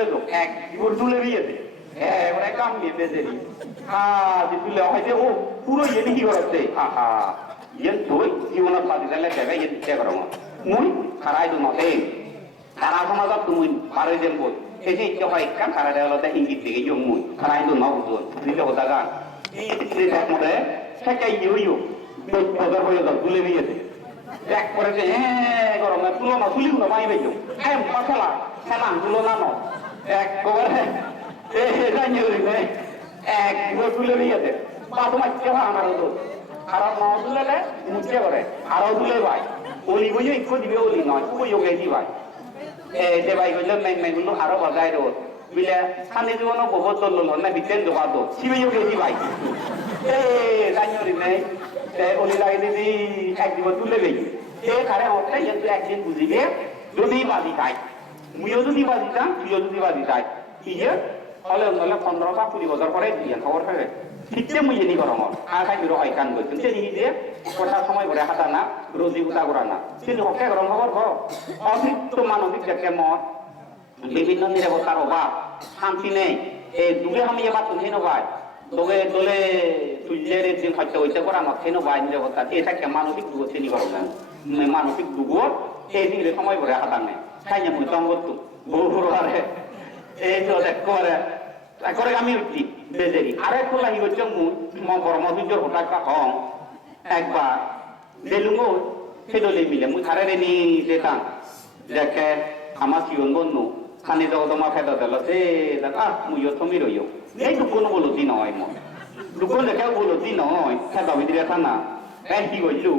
তুলে দো এক জীবন তুলে দিয়েছে হ্যাঁ ওরা কাম নিয়ে বেজেরি যে তুলে হয়তো ও পুরো ইয়ে কি করছে আহা ইয়ে তুই জীবনের পাতি দিলে দেবে ইয়ে দিতে করো মুই খারাই তো নতে খারা সমাজত তুমি পারে দেন বল এই যে ইচ্ছে হয় কাম খারা দেওয়া হলো ইঙ্গিত দিকে ইয়ে মুই খারাই তো নব তো দিলে হতা গান এই দেখ মধ্যে সেটাই ইয়ে বাজার হয়ে যাও তুলে দিয়েছে এক করে যে হ্যাঁ গরমে তুলো না তুলিগুলো মাই বেজো হ্যাঁ মশলা খেলা তুলো না এক করে এক তুলে দিয়েছে বা তোমার কেমন আমার হতো খারাপ না তুলে মুখে করে আরো তুলে ভাই ওলি বুঝে ইকো দিবে ওলি নয় ওই যোগে দি ভাই যে ভাই বললো মেন মেন গুলো আরো বাজায় রোদ বিলে সামনে জীবনও বহুত দল না বিতেন দোকাতো সিবে যোগে দি ভাই জানিও নেই ওলি লাগে দিদি এক জীবন তুলে দেই সে খারে হচ্ছে কিন্তু একদিন বুঝিবে যদি বাজি খায় মুইও যদি বাজি যান তুইও যদি বাজি খায় কি যে হলে হলে 15 বা 20 বছর পরে দিয়ে খবর পাবে ঠিকছে মুই জানি গরম আর খাই বিরো হয় কান বলছেন সে জিনিস দিয়ে কথা সময় করে হাতা না রোজি উতা করা না তিনি হকে গরম খবর অতিরিক্ত মানসিক দেখে মত বিভিন্ন নিরাপত্তার অভাব শান্তি নেই এই দুগে আমি এবার তুমি নবাই দোগে দোলে তুললের দিন হয়তো হইতে করা নথে নবাই নিরাপত্তা এটাকে মানসিক দুগো চিনি গরম না মানসিক দুগো এই দিনে সময় করে হাতা নেই তাই না মুই তঙ্গতো বহু আরে এই তো দেখ করে করে আমি উঠছি বেজেরি আরে খোলা হি হচ্ছে মুই বর্মধুর্যর হঠাৎ হং একবার দেলুঙ্গো সেদলে মিলে মুই খারে রেনি যেতাম দেখে আমার জীবন বন্ধু খানি যাও তোমার খেতে দিল সে দেখা মুইও থমি রইও এই দুঃখনো বলতি নয় মন দুঃখ দেখে বলতি নয় খেতা ভিতরে থানা এই কি করলু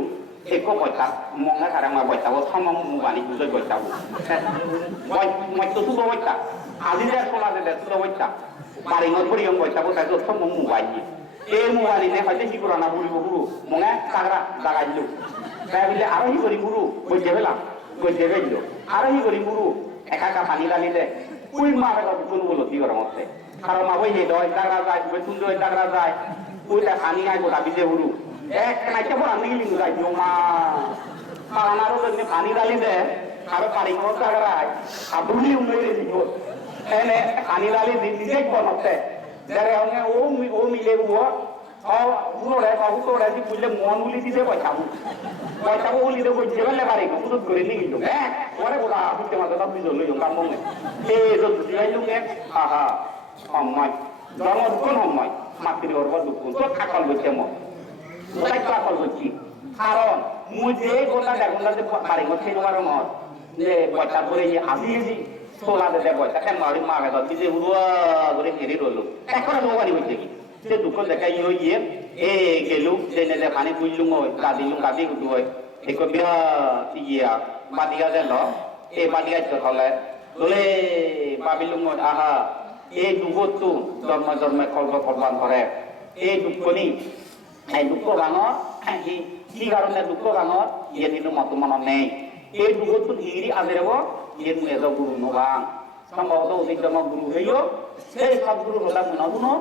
এক পয়সা মঙ্গা খারে আমার পয়সা ও থামা মুবানি বুঝে পয়সা মই তো শুধু পয়সা আজি যে সোলা দে শুধু পয়সা বাড়ি মত পড়ি পয়সা পয়সা তো সব মুবাইনি এই মুবানি নে হয়তো কি পুরানা বুড়িব গুরু মঙ্গা কাগরা জাগাইলু তাই বলে আরো হি করি গুরু বইতে পেলাম বইতে গেল আরো হি করি গুরু একা পানি ডালি দে ওই মা বেলা দুজন বলো কি গরম হচ্ছে কারণ মা বই দয় জাগরা যায় বেতুন দয় জাগরা যায় ওইটা পানি আয় গোটা বিজে গুরু এক নাইতে পর আমি লিঙ্গ যাই মা আমারও যদি পানি ডালি দে আরো পানি মত জাগরায় আবুলি উমরে দিব এনে পানি ডালি দিতে বনতে যারে ও মিলে ও পুরোটা পুরোটা দি বুঝলে মন উলি দিতে পয়সাবো উলি দেবো বুঝতে পারলে পারে কিন্তু ধরে নিয়ে গেল হ্যাঁ পরে ওরা বুঝতে মাত্র সব বুঝল লইল কাম মনে এই তো বুঝি গাইল আহা সময় জন্ম দুঃখ সময় মাতৃ গর্ভ দুঃখ তো থাকল বলছে মন ওটাই থাকল বলছি কারণ মুই যে গোটা দেখুন যে বাড়ি করছে তোমার মত যে পয়সা করে আসি সোলা দে পয়সা কেন মারি মা গেল যে উড়ুয়া করে হেরে রইল এখন নৌকারি হয়েছে কি সে দুঃখ দেখাই ইয়ে এ গেলু যে নেলে পানি বুঝলুম গাদি গুটু হয় এক বিয়া ইয়া বাদিয়া দিল এই বাদিয়া হলে বলে ভাবিলুম আহা এই দুঃখতো জন্মে কল্পান করে এই দুঃখনি এই দুঃখ ভাঙর কি কারণে দুঃখ ভাঙর ইয়ে কিন্তু মত মন নেই এই দুঃখতো ইরি আজেরব ইয়ে এজ গুরু নবাং সম্ভবত অভিজ্ঞম গুরু হইও সেই সব গুরু হলা মনগুনো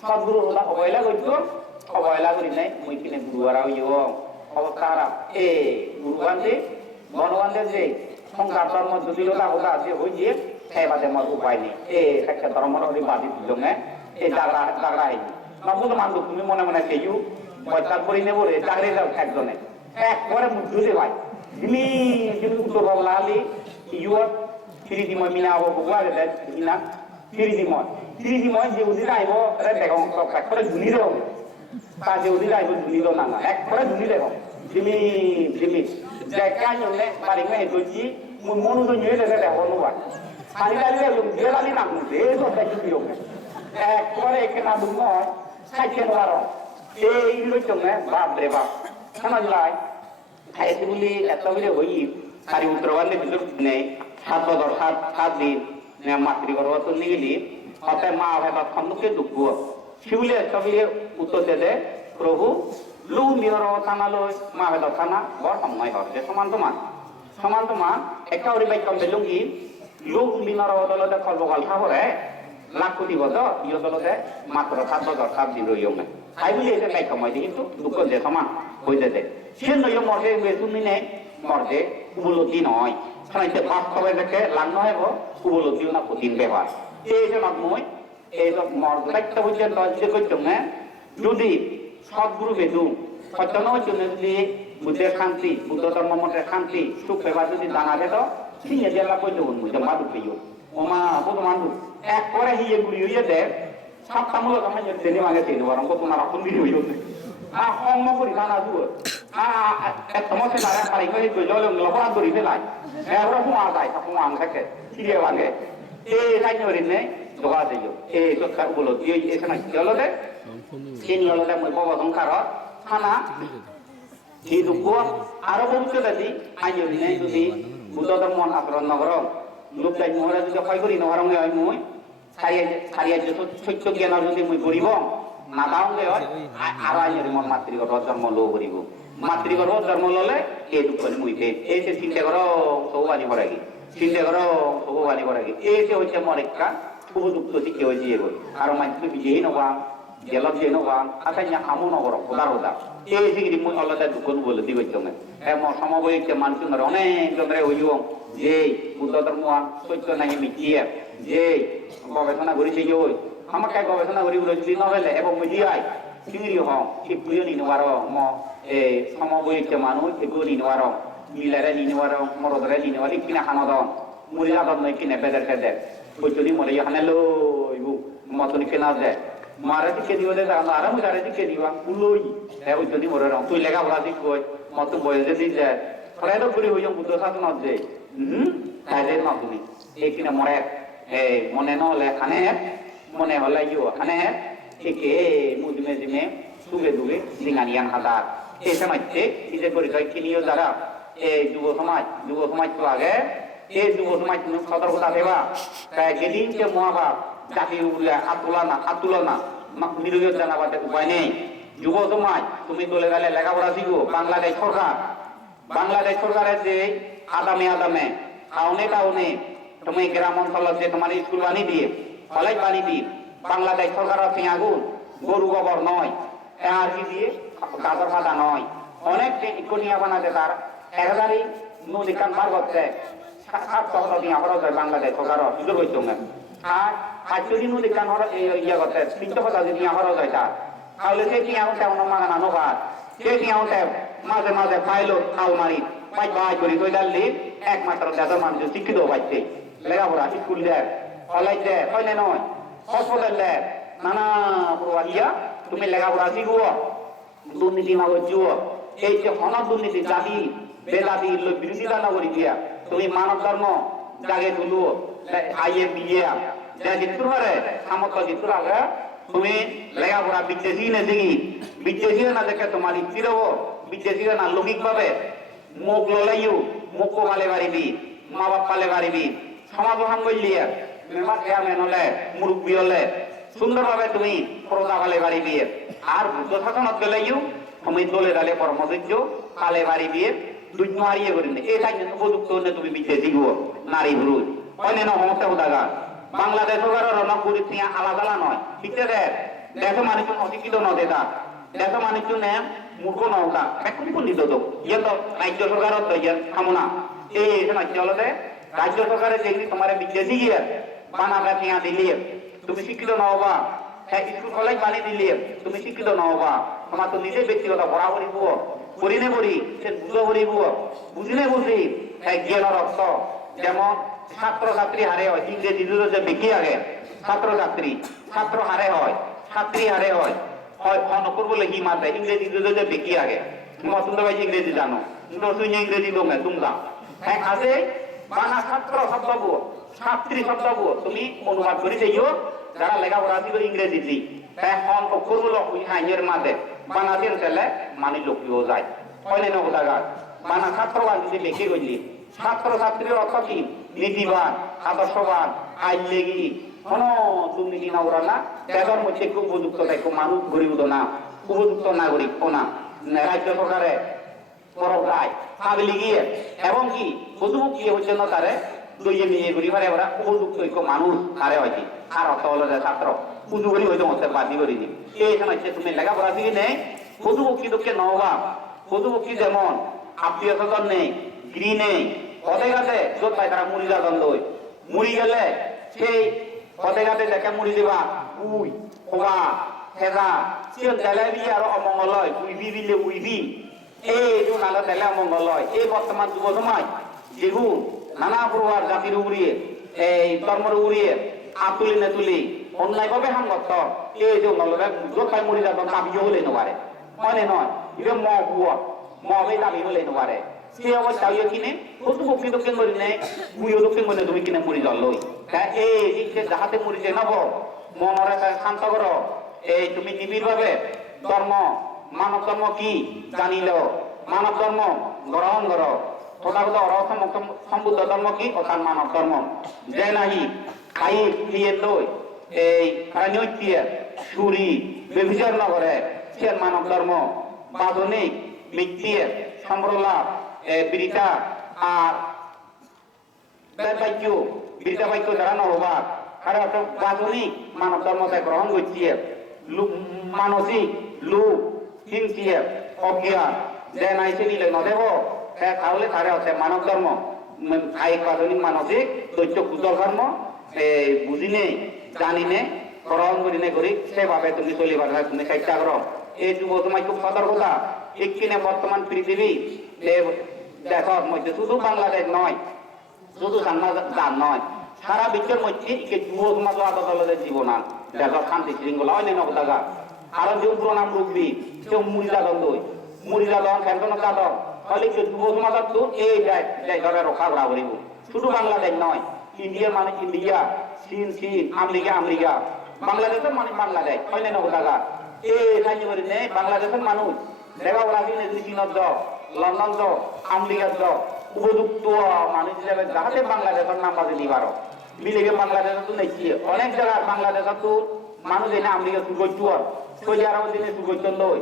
সদ্গুরু হলা অবহেলা করছো অবহেলা করি নাই মুই কিনে গুরুয়ারা হইব অবস্থারা এ গুরুবান্ধে গণবান্ধে যে সংসার ধর্ম জটিলতা হতা যে হই যে সেই বাদে আমার উপায় নেই এ একটা ধর্ম বাদী দিলঙে এই জাগরা হয়নি নবুদ মানুষ তুমি মনে মনে কেউ পয়সা করে নেবো রে চাকরি যাও একজনে একবারে মুদ্রুতে ভাই যিনি যিনি উত্তর ভাবনা আলি ইউর ফিরি দিময় মিনা হবো বগুয়া রে মিনা ফিরি দিময় যে উদিন আইব দেখো একবারে ধুনি দেব তা যে উদিন আইব ধুনি দেব না একবারে ধুনি দেব ঝিমি ঝিমি দেখা জন্য বাড়ি মেয়ে করছি মনু তো নিয়ে দেখে দেখো নোবার পানি ডালি দিয়ে ডালি নাম দে তো দেখি কি হোক একবারে একে না দুম নয় সাইকে নোয়ার এই লইছনে বাপ রে বাপ সমাজলাই খাইতে বলি এত বলে হই সারি উত্তরবান্ধে ভিতর নেই 7 বছর 7 দিন মাতৃগর্ভ তো নিয়ে গেলি অতএব মা ভাই খন্দকে দুঃখ শিবলে সবিলে উত্তর দে প্রভু লু নিয়র থানা লই মা ভাই থানা বড় সময় হবে সমান তোমার একটা ওরি বাইক কম লুঙ্গি লোক মিনর দলতে খলবকাল খাবরে লাখ কোটি বদ ইয় দলতে মাত্র 7 বছর 7 দিন রইও না তাই বলি এটা বাইক কমাই কিন্তু দুঃখ যে সমান হয়ে যেতে সে নয় মর্গে বেতুনি নেই মর্গে উপলব্ধি নয় সানাইতে বাস্তবে দেখে লান্ন হইব উপলব্ধিও না প্রতিদিন ব্যবহার এই যে মই এই মর্গ দায়িত্ব হচ্ছে যে করছো না যদি সদ্গুরু বেদু সত্য জন্য যদি বুদ্ধের শান্তি বুদ্ধ ধর্ম মতের শান্তি সুখ ব্যবহার যদি দানা দেত সিংহে জেলা কইতে উন্মুখ মাদু পেয়েও ওমা বুধ মান্দু এক করে হিয়ে গুড়ি হইয়ে দেখ সাতটামূলক আমি জেনে মাগে চেনে বরং তোমার এখন বিড়ি হইও হংম করি দানা দুও তোমাকে দাঁড়া পারি করে জল লবণা ধরি ফেলাই এবার হুয়া যায় হুয়া থাকে ফিরে লাগে এই লাইন নে জোগা দিও এই সত্তা উপলব্ধি এখানে কি হলো দে চিনি হলো দে মই বাবা সংসার থানা এই দুঃখ আরো বলতে দাদি আইনি নেই যদি বুদ্ধ ধর্ম আচরণ নগর লোক যাই মহারাজ যদি ক্ষয় করি নগরং হয় মই সারিয়া সত্য জ্ঞান যদি মই করিব না তাহলে হয় আর আইনের মন মাতৃগর্ভ জন্ম লো করিব মাতৃগর্ভ জন্ম ললে এই দুঃখ মুইতে এই যে চিন্তা করো সৌবানি করাগি চিন্তা করো সৌবানি করাগি এই যে হচ্ছে মরেক্কা উপযুক্ত শিখে হয়েছে এগুলো আর মানুষ বিজয়ী নবা জেলত যে নবা আসাইয়া আমু নগর খোদার হোদা এই যে মই আলাদা দুঃখ বলে দিবে জমে সমবয়িক মানুষের অনেক জনের হইব যে বুদ্ধ ধর্ম সত্য নাই মিটিয়ে যে গবেষণা করেছে যে ওই আমাকে গবেষণা করি যদি নহলে এবং মিডিয়ায় চিংড়ি হম এগুলো নিনোয়ার সমবয়িক মানুষ এগুলো নিনোয়ার মিলারে নিনোয়ার মরদরে নিনোয়ার কিনা খানদন মরিলাদন নয় কিনে বেদের খেদের যদি মরে এখানে লইব মতনি কেনা যায় মারা দিকে দিব আর মুজারে দিকে দিবা উলই ওই যদি মরে রং তুই লেখা পড়া দিক কই মত বয়সে দিক যায় ফলে তো পুরি হইম বুদ্ধ শাসন আছে তাইলে মাগুনি এই কিনা মরে মনে নহলে খানে মনে হলে ইউ খানে একে মুজমে জিমে সুগে দুগে সিঙ্গানিয়ান হাজার এই সময়তে এই যে পরিচয় কিনিও যারা এই যুব সমাজ তো আগে এই যুব সমাজ সতর্কতা দেবা যেদিন যে মহাভাব জাতির উপরে আতুলনা নিরোগ জানাবাতে উপায় নেই যুব সমাজ তুমি চলে গেলে লেখাপড়া শিখো বাংলাদেশ সরকারের যে আদামে টাউনে তুমি গ্রাম অঞ্চলত যে তোমার স্কুল বানি দিয়ে কলেজ বানি দিয়ে বাংলাদেশ সরকারের পেঁয়াগুন গরু গোবর নয় আর কি দিয়ে গাজর পাতা নয় অনেক ইকোনিয়া বানাতে তার 1000 নদী কান মার করছে 700 দিয়া খরচ হয় বাংলাদেশ সরকারের সুযোগ হইতো না আর 500 নদী কান ইয়া করতে 300 দিয়া খরচ হয় তার তাহলে সে কি এখন তেমন মাগানা নোভার সে কি এখন মাঝে পাইলো আলমারি বাই করি তো ডাললি একমাত্র দেশের মানুষ শিক্ষিত পাইছে লেখাপড়া স্কুল দেয় কলেজ দেয় হয় না নয় হসপিটাল দেয় নানা ইয়া তুমি লেখাপড়া শিখব দুর্নীতি না করছিও এই যে হন দুর্নীতি জাতি বেদাতি বিরোধিতা না করি দিয়া তুমি মানব ধর্ম জাগে তুলো আইয়ে বিয়ে জিতুর পারে সামর্থ্য জিতুর আগে তুমি লেখাপড়া বিদ্বেষী না দেখি বিদ্বেষী না দেখে তোমার ইচ্ছির হবো বিদ্বেষী না লৌকিক ভাবে মুখ ললাইও মুখ পালে পারিবি মা বাপ পালে পারিবি সমাজ সাঙ্গল্যে মেমা খেয়া মেনলে মুরব্বী হলে সুন্দরভাবে তুমি পরদা পালে পারিবি আর বুদ্ধ শাসনত গেলেও তুমি দলে ডালে কর্মযজ্ঞ পালে পারিবি দুই হারিয়ে করি এই টাইমে উপযুক্ত হলে তুমি বিদ্বেষী গো নারী পুরুষ অন্যান্য সমস্যা উদাগা বাংলাদেশ সরকারের রণপুরি আলাদা নয় বিদ্যে দেশ মানুষ অশিক্ষিত নদেতা দেশ মানুষ মূর্খ নৌকা এখন পণ্ডিত তো ইয়ে তো রাজ্য সরকার তো ইয়ে কামনা এই নাচ্য হলতে রাজ্য সরকারের যেগুলি তোমার বিদ্বেষী গিয়ে বানাবে টিয়া দিলে তুমি শিক্ষিত নহবা স্কুল কলেজ বানি দিলে তুমি শিক্ষিত নহবা তোমার তো নিজে ব্যক্তিগত পড়া করিব করিনে করি সে বুঝো করিব বুঝিনে বুঝি জ্ঞানের অর্থ যেমন ছাত্র ছাত্রী হারে হয় ইংরেজি যে বেশি আগে ছাত্র হারে হয় ছাত্রী হারে হয় নকর বলে কি মাতে ইংরেজি যে বেশি আগে তোমার শুনতে পাইছি ইংরেজি জানো শুনে ইংরেজি লোকে তোমরা হ্যাঁ আছে বানা ছাত্র শব্দবু ছাত্রী শব্দবু তুমি অনুবাদ করে যাইও যারা লেখাপড়া ছিল ইংরেজি দি হ্যাঁ হন অক্ষর গুলো হাইয়ের মাঝে বানা দিন তেলে মানে লোকিও যায় হয়নি নগদাগার বানা ছাত্রবাদ যদি লিখে গেলি ছাত্র ছাত্রীর অর্থ কি নীতিবান আদর্শবান আইন লেগি কোনো দুর্নীতি না ওরা না দেশের মধ্যে খুব উপযুক্ত দেখো মানুষ গরিব না উপযুক্ত নাগরিক না রাজ্য সরকারে পরকায় পাবলি গিয়ে এবং কি প্রযুক্তি হচ্ছে না তারে দইয়ে নিয়ে ঘুরি পারে ওরা উপযুক্ত মানুষ তারে হয়নি আর অর্থ হলো যে ছাত্র পুজো করি হয়তো মধ্যে বাদি করিনি এই সময় তুমি লেখাপড়া দিকে নেই প্রযুক্তি তোকে নহবা পশুপক্ষী যেমন আত্মীয় স্বজন নেই, গৃহ নেই, পথে ঘাটে যত পায় তারা মুড়ি যাতন লই, মুড়ি গেলে সেই পথে ঘাটে দেখে মুড়ি দিবা উই খোয়া হেজা সিয়ন দেলে বি আর অমঙ্গল হয় উইবি বিলে উইবি এই যে নালা দেলে অমঙ্গল হয়। এই বর্তমান যুব সমাজ যেগুলো নানা প্রকার জাতির উড়িয়ে এই ধর্মের উড়িয়ে আতুলি নেতুলি অন্যায়ভাবে হাঙ্গত এই যে নলরে যত পায় মুড়ি যাতন দাবিও হলে নবারে মানে নয় এটা মবে দাবি হলে নবারে সেই অবস্থা হইয়া কিনে পশু পক্ষী দক্ষিণ করি নে মুইও দক্ষিণ করে তুমি কিনে মুড়ি জল লই এই দিকে যাহাতে মুড়িতে নব মনরে শান্ত করো। এই তুমি নিবিড় ভাবে ধর্ম মানব ধর্ম কি জানিল, মানব ধর্ম গ্রহণ করো। তথাগত অর্থ সম্বুদ্ধ ধর্ম কি অর্থাৎ মানব ধর্ম যে নাহি খাই দিয়ে লই এই নৈতিক সুরি বেভিচার নগরে সে মানব ধর্ম বাদনিক মিথ্যের সম্প্রলাপ বিরিতা আর বাক্য বিরিতা বাক্য যারা নহবা আর বাদনিক মানব ধর্মতে গ্রহণ করছে মানসিক লোক হিংসিয়ে অজ্ঞান যে নাইছে নিলে নদেব তাহলে তারে হচ্ছে মানব ধর্ম কায়িক বাদনিক মানসিক দৈত্য কুজল ধর্ম বুঝি নেই জানি নে গ্রহণ করি নে করি সেভাবে তুমি চলিবার তুমি চেষ্টা করো। এই যুব তোমার খুব সতর্কতা এখানে বর্তমান পৃথিবী দেশের মধ্যে শুধু বাংলাদেশ নয়, শুধু জান নয়, সারা বিশ্বের মধ্যে যুব সমাজ আদালতের জীবনান দেশের শান্তি শৃঙ্খলা অন্যান্য জায়গা আরো যে পুরোনাম রুগবি কেউ মুড়ি যাদন দই মুড়ি যাদন ফ্যান্টন যাদন তাহলে যুব সমাজের তো এই জায়গাটা রক্ষা করা করিব। শুধু বাংলাদেশ নয়, ইন্ডিয়ার মানে ইন্ডিয়া, চীন আমেরিকা, বাংলাদেশের মানে বাংলাদেশ অন্যান্য জায়গা এই রাজ্য করি নেই বাংলাদেশের মানুষ দেখা বলা চীনত যাও, লন্ডন যাও, আমেরিকার যাও উপযুক্ত মানুষ হিসাবে যাহাতে বাংলাদেশের নাম বাজে দিবার বিলেগে বাংলাদেশের তো নেই অনেক জায়গায় বাংলাদেশের তো মানুষ এনে আমেরিকা সুগচ্ছুয়ার সৌদি আরবের দিনে সুগচ্ছ লই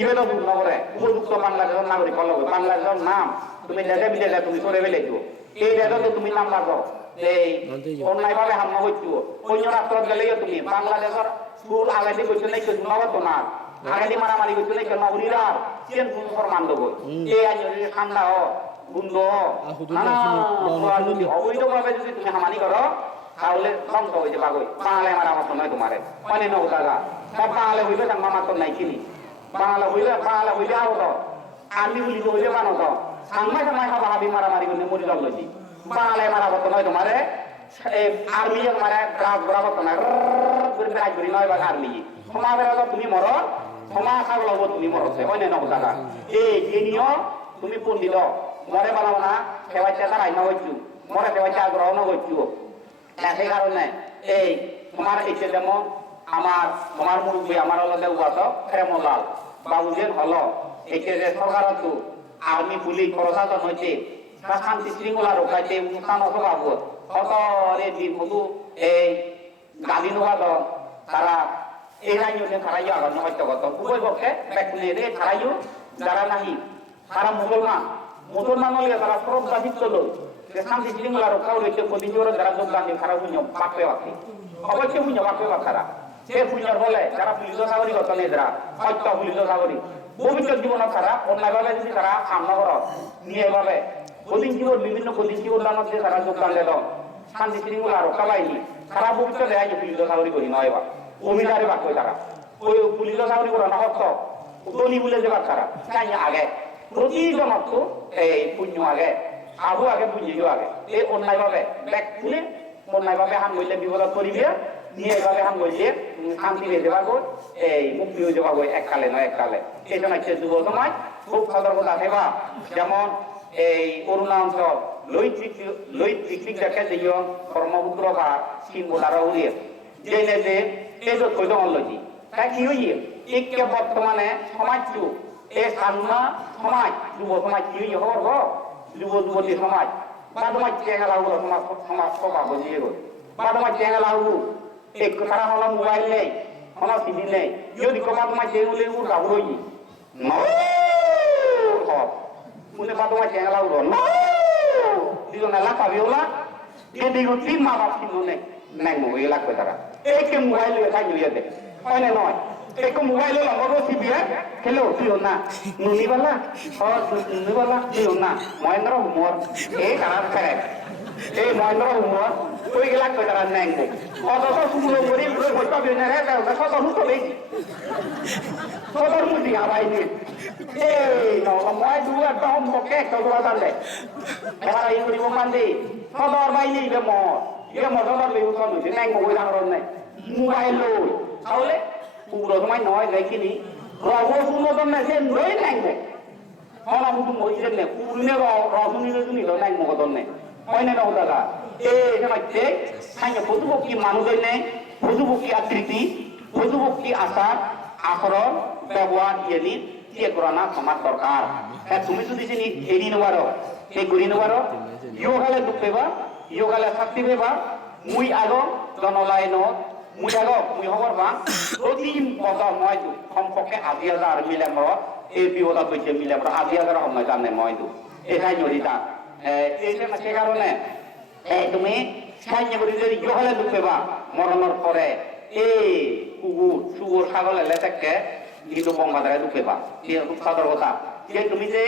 ইভেনও দূর নগরে উপযুক্ত বাংলাদেশের নাগরিক হল বাংলাদেশের নাম তুমি দেশে বিদেশে তুমি সরে ফেলেছো এই দেশে তো তুমি নাম রাখো এই অন্যায়ভাবে হামলা করছো অন্য রাষ্ট্র গেলে তুমি বাংলাদেশের স্কুল আগাইতে করছো নাই কেউ নগদ না আগাইতে মারামারি করছো নাই কেউ নগরীরা চেন কোন ফরমান দেবো এই আজ ঠান্ডা হ গুন্ড যদি অবৈধভাবে যদি তুমি হামানি করো তাহলে ধ্বংস হয়েছে বাগৈ বাংলায় মারা মতো নয় তোমারে অনেক নৌদাগা সব বাংলা হইবে তার মামার তো নাই কিনি বাংলা হইলে আহত আর্মি পুলিশ হইলে মানত সাংমাই খাবা হাবি মারামারি করলে মরি জল লইছি বাংলায় মারা মতো নয় তোমারে আর্মি মারা গ্রাস ঘোরা মতো নয় রাজ ঘুরি নয় বা আর্মি সমাজের তুমি মর সমাজ ছাগল হবো তুমি মরছে অনেক নৌদাগা এই জিনিও তুমি পন্ডিত মরে বানাও না সেবাইতে তার আইন হইছু মরে সেবাইতে আগ্রহণ হইছু সেই কারণে এই তোমার এসে যেমন তোমার মুরব্বী আমার হলো দেউবাস প্রেমলাল বাবুজের হলো একে যে সরকারত আর্মি পুলিশ প্রশাসন হয়েছে শান্তি শৃঙ্খলা রক্ষাইতে অনুষ্ঠান অসভাব কত রে মধু এই গালি নবাদন তারা এই রাজ্যে তারাইও আগানো হত্যগত উভয় পক্ষে ব্যক্তি রে তারাইও যারা নাহি তারা মুসলমান হলে তারা শ্রদ্ধা দিচ্ছ শান্তি শৃঙ্খলা রক্ষাও রয়েছে প্রতিযোগিতা যারা যোগদান দিয়ে তারা পুণ্য বাঁকবে বাকি অবশ্যই পুণ্য বাঁকবে বা তারা সে পুণ্যর বলে যারা পুলিশ সাগরী গঠনে যারা সত্য পুলিশ সাগরী ভবিষ্যৎ জীবনত তারা অন্যায়ভাবে যদি তারা সামনা কর নিয়ে ভাবে বিভিন্ন প্রতিযোগিতার মধ্যে তারা যোগদান দেন শান্তি শৃঙ্খলা রক্ষা পায়নি তারা ভবিষ্যৎ দেয় যে পুলিশ সাগরী করি নয় বা অভিযারে বাক্য তারা ওই পুলিশ সাগরী করা না হত দলি বলে যে তারা তাই আগে প্রতিজনক এই পুণ্য আগে আবু আগে পুঁজিও আগে এই অন্যায়ভাবে ব্যক্তি অন্যায়ভাবে হান বললে বিপদত করিবে নিয়ে এইভাবে হান বললে শান্তি হয়ে যাবো এই মুক্তি হয়ে যাবো এককালে নয় এককালে এই জন্য হচ্ছে যুব সমাজ খুব সতর্কতা সেবা যেমন এই অরুণাচল লৈত্রিক দেখে যেও ব্রহ্মপুত্র বা সিংহলারা উড়িয়ে যে যে এই যে কৈত অনলজি তাই কি হইয়ে একে বর্তমানে সমাজ যুগ এই সাধনা সমাজ যুব সমাজ কি হইয়ে হব যুব যুবতী সমাজ বা তোমার চেঙ্গা লাগু সমাজ সভা বুঝিয়ে গো বা তোমার চেঙ্গা লাগু এক তারা হলো মোবাইল নেই হলো টিভি নেই যদি কমা তোমার চেঙ্গুলি উড় গাবু হই শুনে বা তোমার চেঙ্গা লাগু দুজন এলা পাবি ওলা যে দিগো তিন মা বাপ কিন্তু নেই নেই মোবাইল লাগবে তারা এই কে মোবাইল খাই নিয়ে দে হয় না নয় একো মোবাইল লগৰ চিবিয়া খেলো তুই না নুনিবালা নুনিবালা তুই না মহেন্দ্র হুমর এই কারার খায় এই মহেন্দ্র হুমর ওই গেলা কই তারা নাই অথচ সুগুলো করি পুরো বইটা বেনে রে কত হুতো বেই কত মুদি আবাইনি এই মই দু একদম বকে কতবা দালে এবার এই করিব মানদি সদর বাইনি বে মর ইয়ে মজদার লেউ সব হইছে নাই মোবাইল আনরন নাই মোবাইল লই তাহলে পুরো সময় নয় দেখিনি রব সুন্দর না সে নই নাই হলা মুটু মইছে নে পুরনে রসুনি রসুনি লো নাই মগদন নে হয় না দাদা এই যে মাইতে সাইনে ফতুবকি মানুষ নে ফতুবকি আকৃতি ফতুবকি আচার আচরণ ব্যবহার ইয়েনি ইয়ে করানা সমাজ দরকার হ্যাঁ তুমি যদি চিনি এড়ি নেবারো এই ঘুরি নেবারো ইয়োগালে দুঃখ পেবা ইয়োগালে শাস্তি পেবা মুই আগো জনলাইন মুই আগো মুই হবর বা প্রতি বছর মই সম্পর্কে ৮০০০ মিলে মর এই বিপদত হয়েছে মিলে মর ৮০০০ সময় জানে মই এটাই জড়িতা এই যে সে কারণে তুমি সাহায্য করি যদি ইয়োগালে দুঃখ পেবা মরণের পরে এই কুকুর সুগুর ছাগল এলে থাকে কিন্তু বংবাদারে দুঃখ পেবা খুব সতর্কতা যে তুমি যে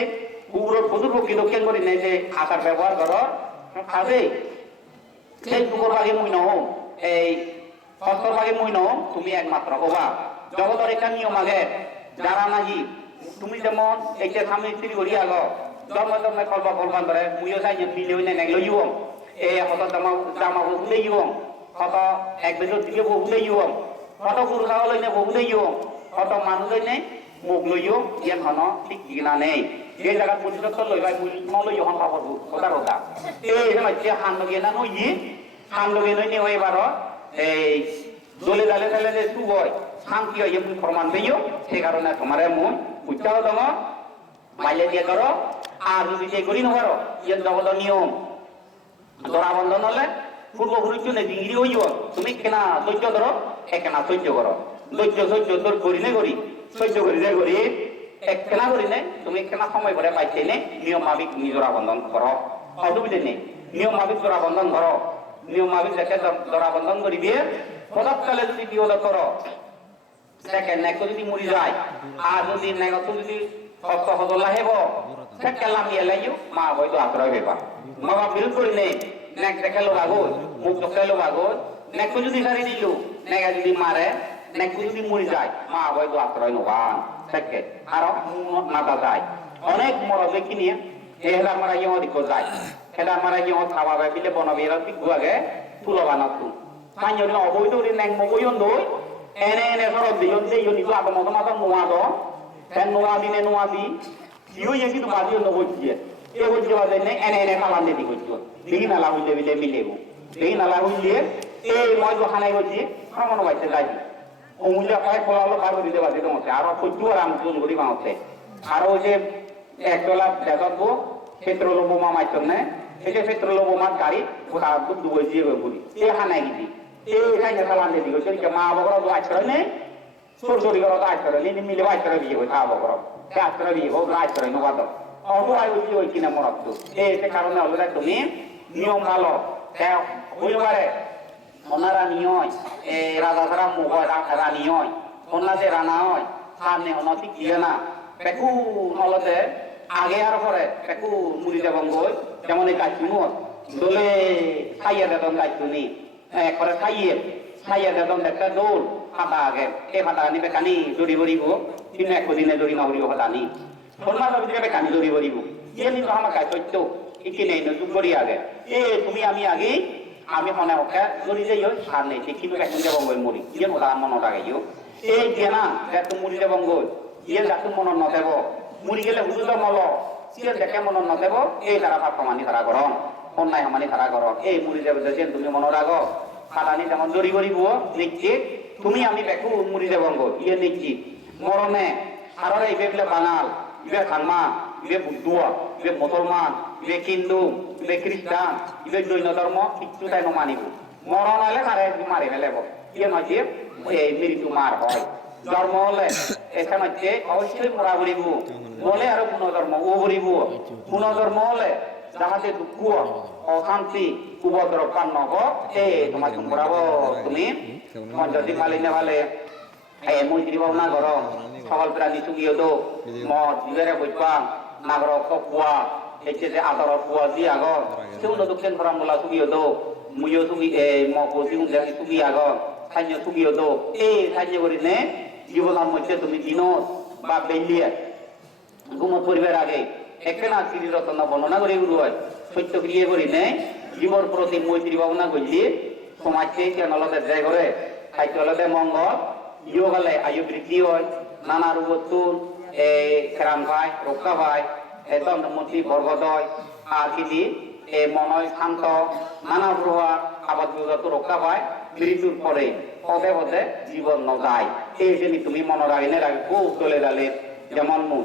কুকুরের পশুপক্ষী দক্ষিণ করি নেই যে আচার ব্যবহার করো খাবে সেই কুকুর বাগে মুই নহম এই সস্তর বাগে মুই নহম তুমি একমাত্র হবা জগতের একটা নিয়ম আগে যারা নাকি তুমি যেমন এইটা স্বামী স্ত্রী করি আগ জন্মে জন্মে কলবা কলবান ধরে মুইও চাই মিলে হইনে নেগলো ইউম এই হত জামা বহুলে ইউম হত এক বেজর দিকে বহুলে ইউম হত গরু ছাগল হইনে বহুলে ইউম হত মানুষ হইনে মুখ লইও ইয়ান হন ঠিক কিনা নেই এই জায়গা পরিষ্কার লইবাই নলই হন পাবো কথা কথা এই যে হান লগে না নই হান লগে নই নে এবার এই দলে দালে দালে যে তু হয় শান্তি হয় তুমি প্রমাণ দিও সেই কারণে তোমারে মন উচ্চাহ দম মাইলে দিয়ে করো আর যদি সেই করি নপারো ইয়ান জগত নিয়ম ধরা বন্ধন হলে পূর্বপুরুষ ডিগ্রি হইও তুমি কেনা ধৈর্য ধরো কেনা সহ্য করো ধৈর্য সহ্য তোর করি নে করি সহ্য করি যে করি একখানা করি নে তুমি একখানা সময় করে পাইছে নে নিয়ম মাফিক জোড়া বন্ধন করো অসুবিধা নেই নিয়ম মাফিক জোড়া বন্ধন করো নিয়ম মাফিক দেখে জোড়া বন্ধন করি দিয়ে পদার্থকালে যদি বিয়োগ করো দেখেন নেক যদি মরি যায় আর যদি নেগত যদি শক্ত হদলা হেব সে কেলাম ইয়ে লাইও মা হয়তো আশ্রয় পেবা মা বাপ বিরোধ করি নেই নেক দেখে লোক আগত মুখ দেখে লোক আগত নেক যদি সারি দিল নেগা যদি মারে নেক যদি মরি যায় মা হয়তো আশ্রয় নবান থাকে আর নাতা যায় অনেক মরদে কিনিয়ে হেলা মারা ইয়ে দিক যায় হেলা মারা ইয়ে খাওয়া বিলে বনবিরা গুয়াগে তুলো বানাতু কাঞ্জরি অবৈধ নেক মগইন দই এনে এনে সরব দিয়ন যে ইয়ে নিকো আগম মত নোয়া দ ফেন নোয়া দিনে নোয়া দি ইউ ইয়ে কিন্তু বাজিও নবজিয়ে এ হইছে বাজে নে এনে এনে খালান দি কইছো দিন নালা হইলে বিলে মিলেবো দিন নালা হইলে এই মই তো খানাই হইছে খামন বাইতে যাই অমূল্য পায় ফলালো পারো দিতে পারছে তোমাকে আরো সহ্য আর আমি চুল করি বাঁচছে আরো ওই যে একতলা দেখবো পেট্রোল বোমা মারছেন না এই যে পেট্রোল বোমার গাড়ি ওটা দুবই দিয়ে ঘুরি এই হানাই গেছি এই খাইনে খালান দিয়ে দিকে সেদিকে মা বকর তো আশ্রয় নেই সরসরি করো তো আশ্রয় নেই মিলে আশ্রয় দিয়ে খা বকর সে আশ্রয় দিয়ে হোক আশ্রয় নোবা তো অত আয় হইছি ওই কিনা মরত তো এই কারণে হলো তুমি নিয়ম ভালো হইতে পারে ওনারা নিয়য় এই রাজা সারা মুখ রানী হয় ওনা যে রানা হয় সামনে অনতি গিয়ে না পেকু নলতে আগে আর পরে পেকু মুড়ি দেবং গই যেমন এই গাছগুলো দোলে খাইয়ে দেদন গাছগুলি একবারে খাইয়ে দেদন একটা দৌড় ফাটা আগে এই ফাটা আনি বেকানি দড়ি বড়িব কিন্তু একদিনে দড়ি নবরিব ফাটানি সন্না যাবি বেকানি দড়ি বড়িব ইয়ে কিন্তু আমার গাছ সত্য ইকি নেই যুগ করি আগে এ তুমি আমি আগে আমি মনে ওকে যদি যে সার নেই কিন্তু এখন যে বঙ্গল মুড়ি ইয়ে ওটা মনে রাখাইও এই দিয়ে না যাতে মুড়ি যে বঙ্গল ইয়ে যাতে মনে নদেব মুড়ি গেলে হুজুর মল সিয়ে দেখে মনে নদেব এই তারা ভাব সমানি তারা গরম অন্যায় সমানি তারা গরম এই মুড়ি যাবে যে তুমি মনে রাখো খাটানি যেমন জড়ি গড়ি বুয়ো নিশ্চিত তুমি আমি দেখো মুড়ি যে বঙ্গল ইয়ে নিশ্চিত মরণে আর এই বেবলে বাঙাল ইবে খানমা ইবে বুদ্ধুয়া ইবে মুসলমান ইবে হিন্দু ইবে খ্রিস্টান ইবে জৈন ধর্ম কিচ্ছু তাই মানিব মরণ হলে তারা মারি ফেলেব ইয়ে নয় যে এই মৃত্যু মার হয় ধর্ম হলে এখানে হচ্ছে অবশ্যই মরা বলিব বলে আরো পুনর্ধর্ম ও বলিব পুনর্ধর্ম হলে যাহাতে দুঃখ অশান্তি উপদ্রব কান্ন এ তোমার তোমরাব তুমি যদি মালিনে ভালে মৈত্রী ভাবনা গরম সকল প্রাণী চুগিয়ে দো মদ দিবেরে বইবা নাগরক কুয়া এসে যে আদর কুয়া দি আগর সেগুলো দক্ষিণ ফরামুলা চুগিয়ে দো মুইও চুগি মপি উন্দানি চুগি আগর সান্য চুগিয়ে দো এই সান্য করি নে জীবনের মধ্যে তুমি দিনত বা বেলিয়ে ঘুমত পরিবার আগে একখানা শ্রী রচনা বর্ণনা করে গুরু হয় সত্য ক্রিয়ে করি নে জীবর প্রতি মৈত্রী ভাবনা করলি সমাজকে কেনলতে জয় করে খাইতে মঙ্গল ইয়োগালে আয়ু বৃদ্ধি হয় নানা রূপতুন খেরাম ভাই রক্ষা ভাই দণ্ডমন্ত্রী বর্গদয় আর কি মনয় শান্ত নানা প্রভাব আবাদ বিগত রক্ষা পায় মৃত্যুর পরে পদে পদে জীবন নগায় এই জন্য তুমি মনে রাখেনে রাখি খুব চলে গেলে যেমন মুন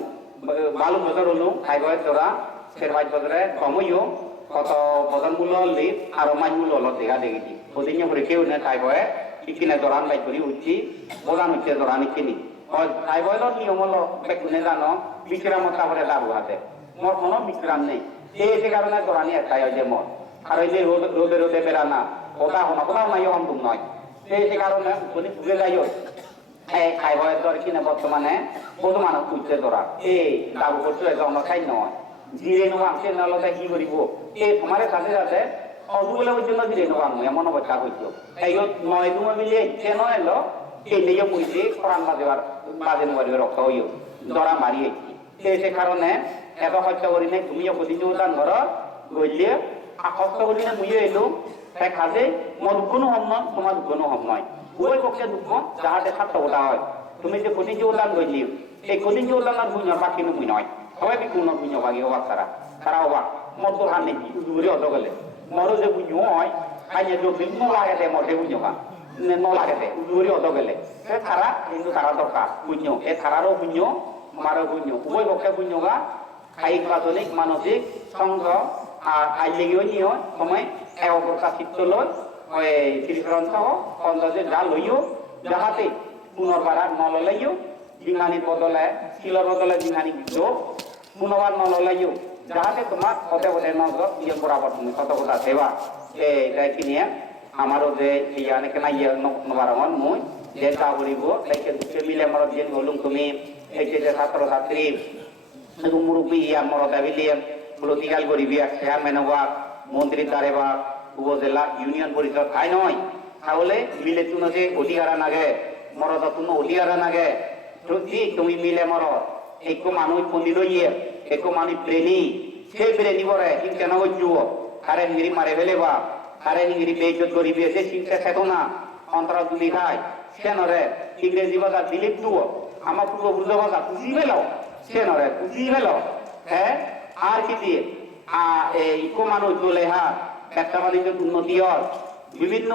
বালু বছর হলো খাইবাই তোরা সেরবাই বছরে কমইও কত বদন মূল্য হলি আর মাইন মূল্য হল দেখা দেখেছি ওদিন করে কেউ না খাইবাই ইকিনে দরান বাই করি উঠছি বোঝান হচ্ছে দরান ইকিনি খাইবাইলর নিয়ম হলো বেকুনে জানো বিশ্রাম তারপরে দাবু হাতে মোর কোনো বিশ্রাম নেই এই কারণে দরানি একটাই হয় যে মত আর ওই যে রোদে রোদে বেড়ানা কোথাও নাই অন্তম নয় সেই কারণে উনি ভুলে যাই খাইবাই দর কিনে বর্তমানে বহু মানুষ উঠছে দরা এই দাবু করছে অন্য খাই নয় জিরে নেওয়া সে নলতে কি করিব এই তোমার সাথে সাথে অগুলো ওই জন্য জিরে নেওয়া এমন অবস্থা হইতো এই নয় তোমার মিলিয়ে ইচ্ছে নয় এলো এই নিয়ে মুইছে কোরআন বাজে নেওয়ার রক্ষা হইও দরা মারিয়েছি সে কারণে এত হত্যা করি নাই তুমিও প্রতিযোগ উদান ধর গইলে হস্ত করি না মুইও এলো তাই খাজে মোর কোনো হম নয় তোমার কোনো হম নয় উভয় পক্ষে দুঃখ যাহাতে সার্থকতা হয় তুমি যে প্রতিযোগ উদান গইলি এই প্রতিযোগ উদান আর বুঝ বাকি নুই নয় সবাই বিকুণ বুঝ বাকি অবাক তারা অবাক মোর তোর হান নেই উড়ে অত গেলে মরো যে বুঝ হয় আইনে তো ভিন্ন লাগে দে মরে বুঝ বা ন লাগে দে উড়ে অত গেলে সে তারা কিন্তু তারা দরকার বুঝ এ তারারও বুঝ মারো বুঝ উভয় পক্ষে বুঝ গা কায়িক বাচনিক মানসিক সংঘ আর আইলেগেও নিয়ে সময় একতা চিত্ত লয় ওই ত্রিকরণ সহ অন্তর্জে যা লইও যাহাতে পুনর্বার আর নললাইও জিঙ্গানির বদলে শিলর বদলে জিঙ্গানি যোগ পুনর্বার নললাইও যাহাতে তোমার পদে পদে নজর ইয়ে বরাবর তুমি সতর্কতা সেবা এই নিয়ে আমারও যে ইয়ানে কেনা ইয়ে নবারমন মুই যে তা বলিব তাইকে দুঃখে মিলে আমার যে বলুন তুমি এই যে ছাত্র ছাত্রী মুরব্বী আমার দাবিলিয়াম প্রতিকাল করিবি চেয়ারম্যান হওয়া মন্ত্রীর দ্বারে বা উপজেলা ইউনিয়ন পরিষদ তাই নয় তাহলে মিলে তুনো যে অধিকারা নাগে মরদ তুনো অধিকারা নাগে যদি তুমি মিলে মর একো মানুষ পন্দিত ইয়ে একো মানুষ প্রেমী সেই প্রেমী করে কিন্তু কেন যুব কারে নিরি মারে ফেলে বা কারে নিরি বেইজ্জত করিবি সে চিন্তা থেকো না অন্তর তুলি খায় সে নরে ইংরেজি ভাষা দিলীপ দুও আমার পূর্বপুরুষ ভাষা খুশি পেল সে নরে খুশি পেল হ্যাঁ আর কি দিয়ে ইকো মানুষ বলে হ্যাঁ ব্যবসা বাণিজ্যের উন্নতি হয় বিভিন্ন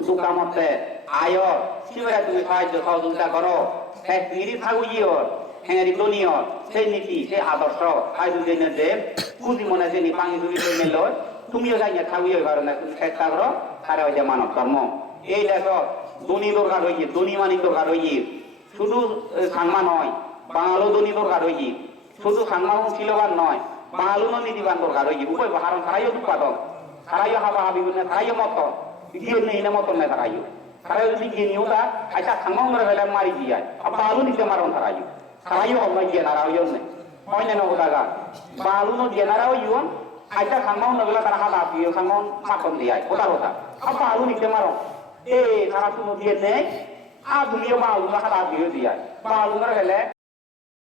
দোকানতে আয় সেবারে তুমি সাহায্য সহযোগিতা করো হ্যাঁ নিরি থাকুইয় হ্যাঁ দলীয় সেই নীতি সেই আদর্শ সাহায্য দিনে যে পুঁজি মনে যে পাঙি ধরি করে নিল তুমিও যাই থাকুইয় কারণে তুমি চেষ্টা করো তারা হয়ে যায় মানব ধর্ম এই দেখো ধনী দরকার হয়ে ধনী মানি দরকার হয়ে শুধু সাংমা নয় বাঙালও ধনী দরকার হয়ে শুধু সাংমাও শিলবান নয় বাঙালুনো নীতিবান দরকার হয়ে উভয় কারণ তারাইও উৎপাদন তারাইও হাবা হাবি তারাইও মতন গিয়ে নেই না মতন নেই তারাইও তারাইও যদি গিয়ে নিও তা আচ্ছা সাংমাও মেরে ফেলে মারি দিয়ে আর বাঙালু নিতে মারন তারাইও হল গিয়ে নারাও ইয়ন নেই হয় না নগদাগা বাঙালুনো দিয়ে নারাও ইয়ন আচ্ছা সাংমাও নগলা তারা হাবা হাবি সাংমাও মাতন দিয়ে ওটা কথা আর বাঙালু নিতে মারো তারা কোনো দিয়ে নেই আর তুমিও বাঙালুনো হাবা হাবিও দিয়ে বাঙালু মেরে ফেলে